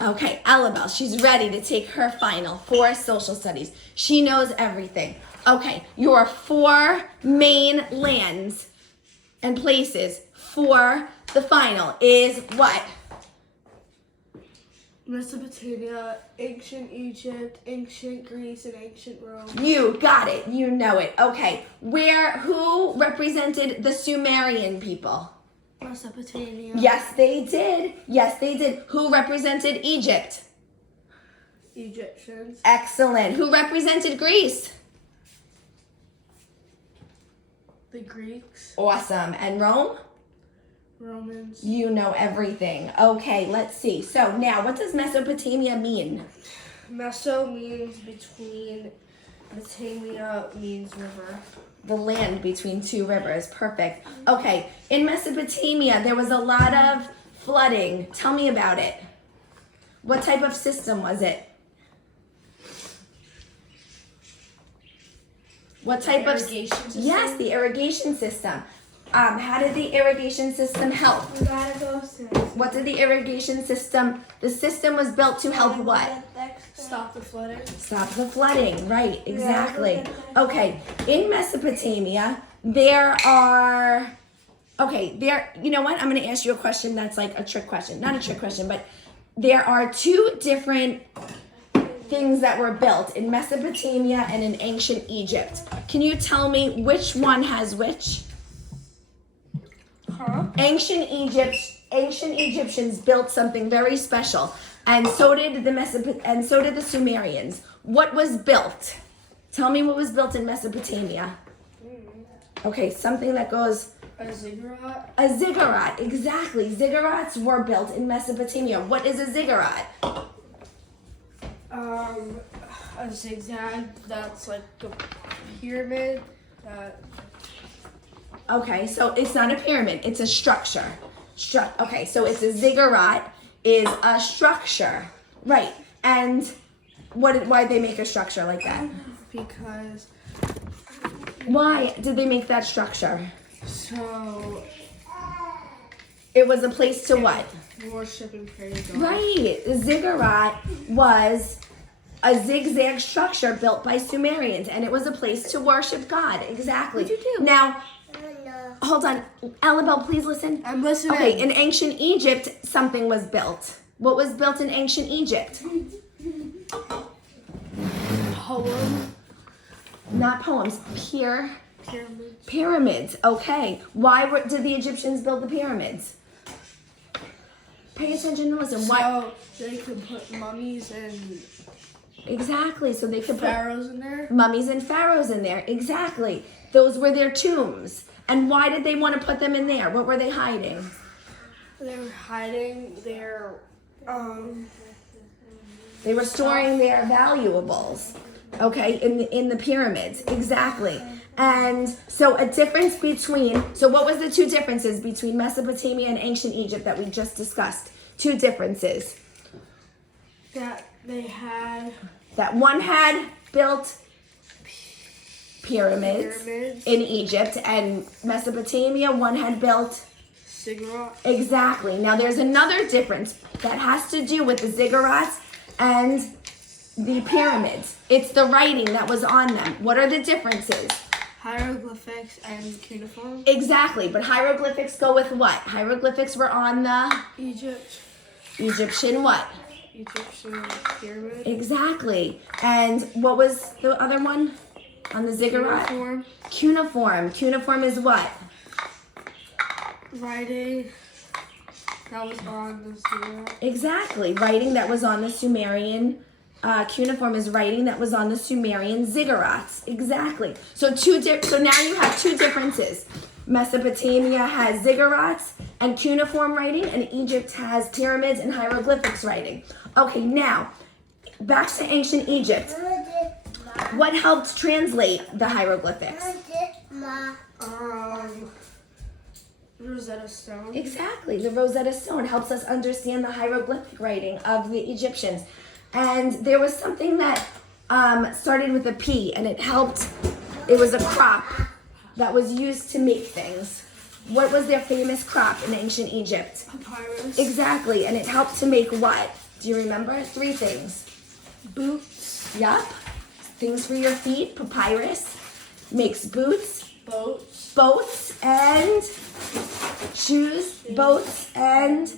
Okay, Ellabelle, she's ready to take her final for social studies. She knows everything. Okay, your 4 main lands and places for the final is what? Mesopotamia, ancient Egypt, ancient Greece, and ancient Rome. You got it. You know it. Okay, who represented the Sumerian people? Mesopotamia. Yes, they did. Yes, they did. Who represented Egypt? Egyptians. Excellent. Who represented Greece? The Greeks. Awesome. And Rome? Romans. You know everything. Okay, let's see. So now, what does Mesopotamia mean? Meso means between. Mesopotamia means river. The land between 2 rivers. Perfect. Okay, in Mesopotamia, there was a lot of flooding. Tell me about it. What type of system was it? What type of irrigation system? Yes, the irrigation system. How did the irrigation system help? What did the irrigation system? The system was built to help what? Stop the flooding. Stop the flooding. Right, exactly. Okay, in Mesopotamia, there are. Okay, you know what? I'm going to ask you a question that's like a trick question. Not a trick question, but there are 2 different things that were built in Mesopotamia and in ancient Egypt. Can you tell me which one has which? Huh? Ancient Egyptians built something very special, and so did the Sumerians. What was built? Tell me what was built in Mesopotamia. Okay, something that goes. A ziggurat. A ziggurat, exactly. Ziggurats were built in Mesopotamia. What is a ziggurat? A zigzag that's like a pyramid that. Okay, so it's not a pyramid, it's a structure. Okay, so it's a ziggurat is a structure. Right. And why did they make a structure like that? Because. Why did they make that structure? So. It was a place to what? Worship and praise God. Right. The ziggurat was a zigzag structure built by Sumerians, and it was a place to worship God. Exactly. What'd you do? Now, hold on. Ellabelle, please listen. I'm listening. Okay, in ancient Egypt, something was built. What was built in ancient Egypt? Poem. Not poems. Pyramids. Pyramids. Okay. Why did the Egyptians build the pyramids? Pay attention and listen. Why? So they could put mummies and Exactly. So they could put pharaohs in there. mummies and pharaohs in there. Exactly. Those were their tombs. And why did they want to put them in there? What were they hiding? They were hiding their They were storing their valuables. Okay, in the pyramids. Exactly. And so what was the 2 differences between Mesopotamia and ancient Egypt that we just discussed? 2 differences. that they had That one had built pyramids in Egypt, and Mesopotamia, one had built ziggurat. Exactly. Now there's another difference that has to do with the ziggurats and the pyramids. It's the writing that was on them. What are the differences? Hieroglyphics and cuneiform. Exactly, but hieroglyphics go with what? Hieroglyphics were on the Egypt. Egyptian what? Egyptian pyramid. Exactly. And what was the other one on the ziggurat? Cuneiform. Cuneiform. Cuneiform is what? Writing that was on the ziggurat. Exactly. Writing that was on the Sumerian cuneiform is writing that was on the Sumerian ziggurats. Exactly. So now you have 2 differences. Mesopotamia has ziggurats and cuneiform writing, and Egypt has pyramids and hieroglyphics writing. Okay, now back to ancient Egypt. What helped translate the hieroglyphics? Rosetta Stone. Exactly. The Rosetta Stone helps us understand the hieroglyphic writing of the Egyptians. And there was something that started with a P, and it was a crop that was used to make things. What was their famous crop in ancient Egypt? Papyrus. Exactly, and it helped to make what? Do Do you remember? 3 things. Boots, Yup. Things for your feet. Papyrus makes boots, boats, boats, and shoes, boats, and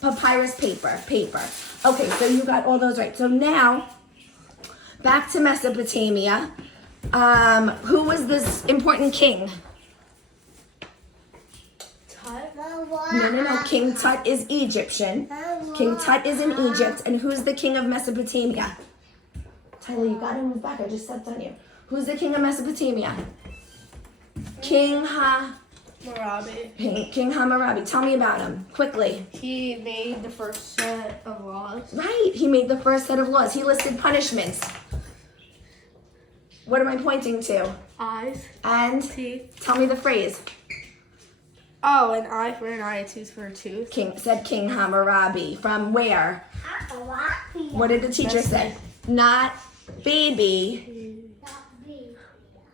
papyrus paper. Okay, so you got all those right. So now, back to Mesopotamia. Who was this important king? Tut, No. King Tut is Egyptian. King Tut is in Egypt. And who's the king of Mesopotamia? Tyler, you gotta move back. I just stepped on you. Who's the king of Mesopotamia? King Hammurabi. Tell me about him, quickly. he made the first set of laws. Right, he made the first set of laws. He listed punishments. What am I pointing to? Eyes, And teeth. tell me the phrase. Oh, an eye for an eye, a tooth for a tooth. King Hammurabi. From where? What did the teacher say? Not baby.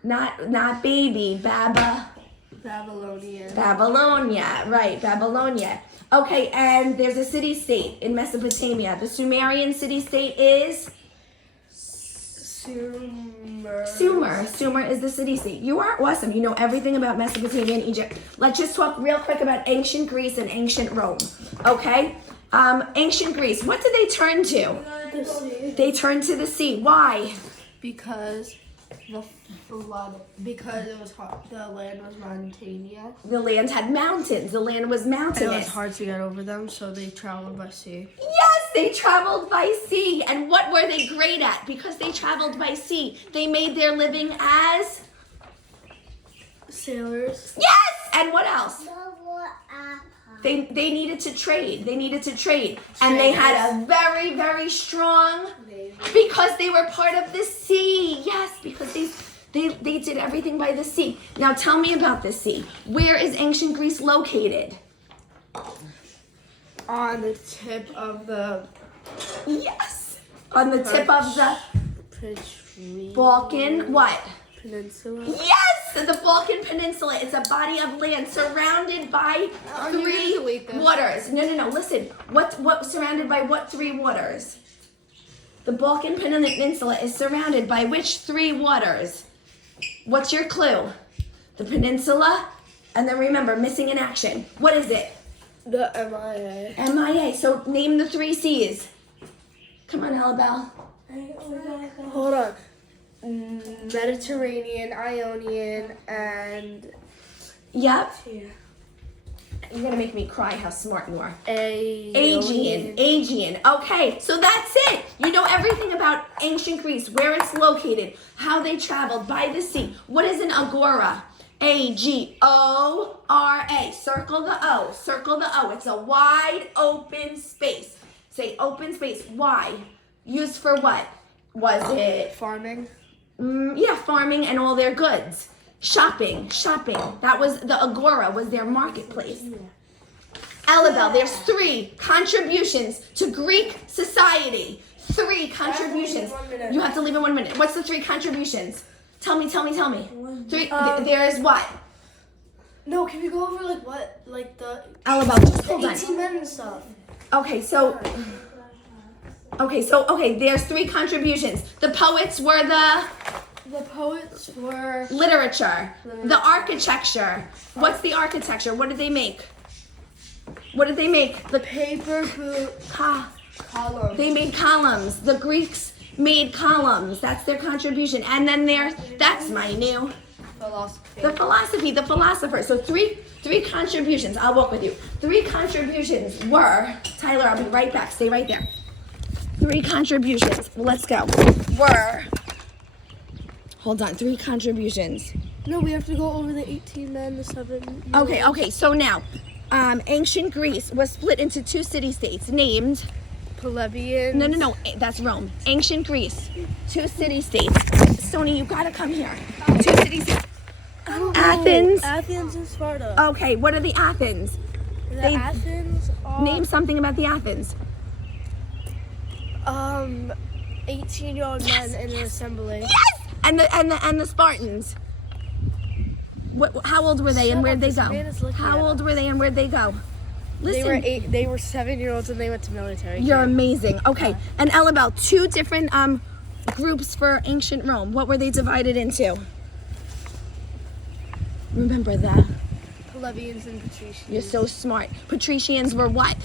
Not baby. Babylonian. Babylonia. Right, Babylonia. Okay, and there's a city-state in Mesopotamia. The Sumerian city-state is? Sumer. Sumer is the city-state. You are awesome. You know everything about Mesopotamia and Egypt. Let's just talk real quick about ancient Greece and ancient Rome. Okay? Ancient Greece, what did they turn to? The sea. They turned to the sea. Why? Because the flood. Because it was hot. The land was mountainous. The land had mountains. The land was And it was mountainous. hard to get over them, so they traveled by sea. Yes, they traveled by sea. And what were they great at? Because they traveled by sea, they made their living as? Sailors. Yes! And what else? They needed to trade. And they had a very, very strong, because they were part of the sea. Yes, because they did everything by the sea. Now tell me about the sea. Where is ancient Greece located? On the tip of the Yes. On the tip of the Peninsula. Balkan, what? Peninsula. Yes, the Balkan Peninsula. It's a body of land surrounded by you 3 delete this. waters. No. Listen. What surrounded by what 3 waters? The Balkan Peninsula is surrounded by which 3 waters? What's your clue? The peninsula, and then remember, missing in action. What is it? The MIA. MIA. So name the 3 seas. Come on, Alabelle. Hold on. Mediterranean, Ionian, and Yep. You're gonna make me cry how smart you are. Aegean. Aegean. Okay, so that's it. You know everything about ancient Greece, where it's located, how they traveled by the sea. What is an agora? A-G-O-R-A. Circle the O. Circle the O. It's a wide open space. Say open space. Why? Used for what? Was it? Farming. Yeah, farming and all their goods. Shopping. That was the agora, was their marketplace. Alabelle, there's 3 contributions to Greek society. 3 contributions. You have to leave in 1 minute. What's the 3 contributions? Tell me. 3. There is what? No, can we go over like the Alabelle, just hold on. 18 men and stuff? Okay, there's 3 contributions. The poets were the literature, the architecture. What's the architecture? What did they make? The paper column. They made columns. The Greeks made columns. That's their contribution. And then that's my new. The philosopher. So three contributions. I'll walk with you. 3 contributions were, Tyler, I'll be right back. Stay right there. 3 contributions. Let's go. Hold on. 3 contributions. No, we have to go over the 18 men, the 7. Okay. So now, ancient Greece was split into 2 city-states named. Plebeians. No. That's Rome. Ancient Greece. 2 city-states. Sony, you gotta come here. 2 city-states. Athens. Athens and Sparta. Okay, what are the Athens? Athens are... Name something about the Athens. 18-year-old men in an assembly. Yes! And the Spartans. How old were they and where'd they go? Man is looking How at old were they and where'd they go? Listen, They were 7-year-olds and they went to military. you're camp. amazing. Okay, and Ellabelle, 2 different groups for ancient Rome. What were they divided into? Remember that. Plebeians and patricians. You're so smart. Patricians were what?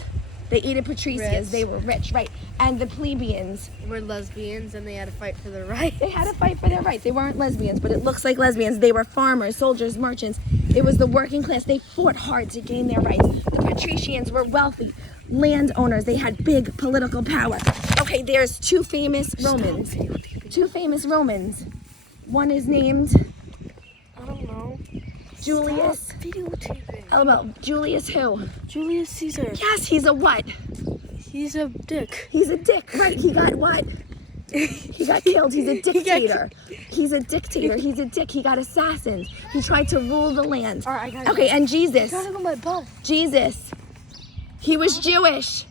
They ate at Patricias. Rich. They were rich, right? And the plebeians, Were lesbians and they had to fight for their rights. they had to fight for their rights. They weren't lesbians, but it looks like lesbians. They were farmers, soldiers, merchants. It was the working class. They fought hard to gain their rights. The patricians were wealthy landowners. They had big political power. Okay, there's 2 famous Romans. 2 famous Romans. One is named I don't know. Julius. Videotaping. Ellabelle, Julius who? Julius Caesar. Yes, he's a what? He's a dick. He's a dick, right? He got what? He got killed. He's a dictator. He's a dictator. He's a dick. He got assassins. He tried to rule the land. All right, I gotta Okay, go. and Jesus. I gotta go my bus. Jesus. He was Jewish.